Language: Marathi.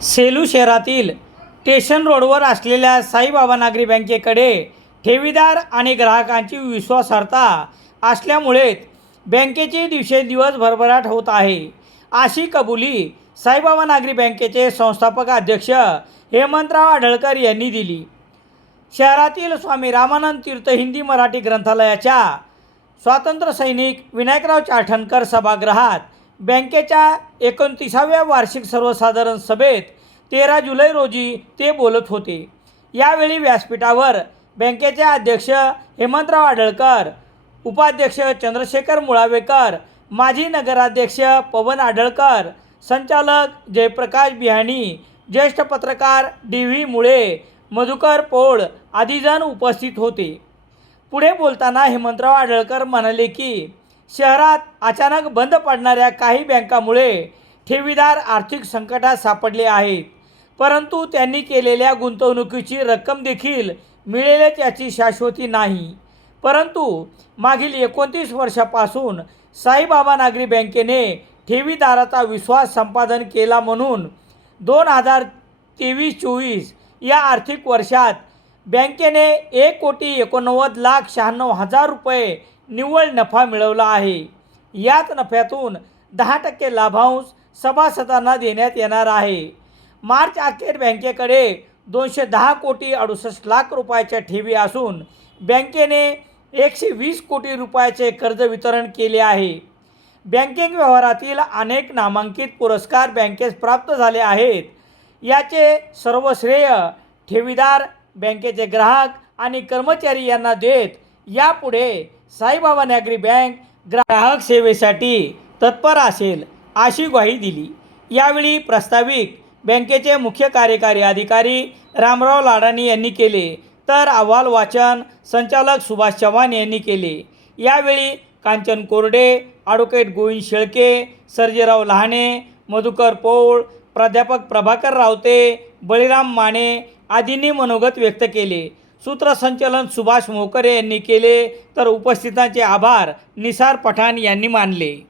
सेलू शहरातील स्टेशन रोडवर असलेल्या साईबाबा नागरी बँकेकडे ठेवीदार आणि ग्राहकांची विश्वासार्हता असल्यामुळेच बँकेची दिवसेंदिवस भरभराट होत आहे. अशी कबुली साईबाबा नागरी बँकेचे संस्थापक अध्यक्ष हेमंतराव आढळकर यांनी दिली. शहरातील स्वामी रामानंद तीर्थ हिंदी मराठी ग्रंथालयाच्या स्वातंत्र्य सैनिक विनायकराव चाठणकर सभागृहात बँकेच्या एकोणतीसाव्या वार्षिक सर्वसाधारण सभेत तेरा जुलै रोजी ते बोलत होते. यावेळी व्यासपीठावर बँकेचे अध्यक्ष हेमंतराव आडळकर उपाध्यक्ष चंद्रशेखर मुळावेकर माजी नगराध्यक्ष पवन आडळकर संचालक जयप्रकाश बिहाणी ज्येष्ठ पत्रकार डी व्ही मुळे मधुकर पोळ आदीजण उपस्थित होते. पुढे बोलताना हेमंतराव आडळकर म्हणाले की शहरात अचानक बंद पडणाऱ्या काही बँकामुळे ठेवीदार आर्थिक संकटात सापडले आहेत. परंतु त्यांनी केलेल्या गुंतवणुकीची रक्कम देखील मिळेलच याची शाश्वती नाही. परंतु मागील एकोणतीस वर्षापासून साईबाबा नागरी बँकेने ठेवीदाराचा विश्वास संपादन केला म्हणून दोन हजार तेवीस चोवीस या आर्थिक वर्षात बँकेने एक कोटी एकोणनव्वद लाख शहाण्णव हजार रुपये निव्वळ नफा मिळवला आहे. याच नफ्यातून दहा टक्के लाभांश सभासदांना देण्यात येणार आहे. मार्च अखेर बँकेकडे दोनशे दहा कोटी अडुसष्ट लाख रुपयाच्या ठेवी असून बँकेने एकशे वीस कोटी रुपयाचे कर्ज वितरण केले आहे. बँकिंग व्यवहारातील अनेक नामांकित पुरस्कार बँकेस प्राप्त झाले आहेत. याचे सर्व श्रेय ठेवीदार बँकेचे ग्राहक आणि कर्मचारी यांना देत यापुढे साईबाबा नागरी बँक ग्राहक सेवेसाठी तत्पर असेल अशी ग्वाही दिली. यावेळी प्रस्ताविक बँकेचे मुख्य कार्यकारी अधिकारी रामराव लाडानी यांनी केले. तर अहवाल वाचन संचालक सुभाष चव्हाण यांनी केले. यावेळी कांचन कोरडे ॲडव्होकेट गोविंद शेळके सर्जेराव लहाणे मधुकर पौळ प्राध्यापक प्रभाकर रावते बळीराम माने आदींनी मनोगत व्यक्त केले. सूत्रसंचलन सुभाष मोकरे यांनी केले तर उपस्थितांचे आभार निसार पठाण यांनी मानले.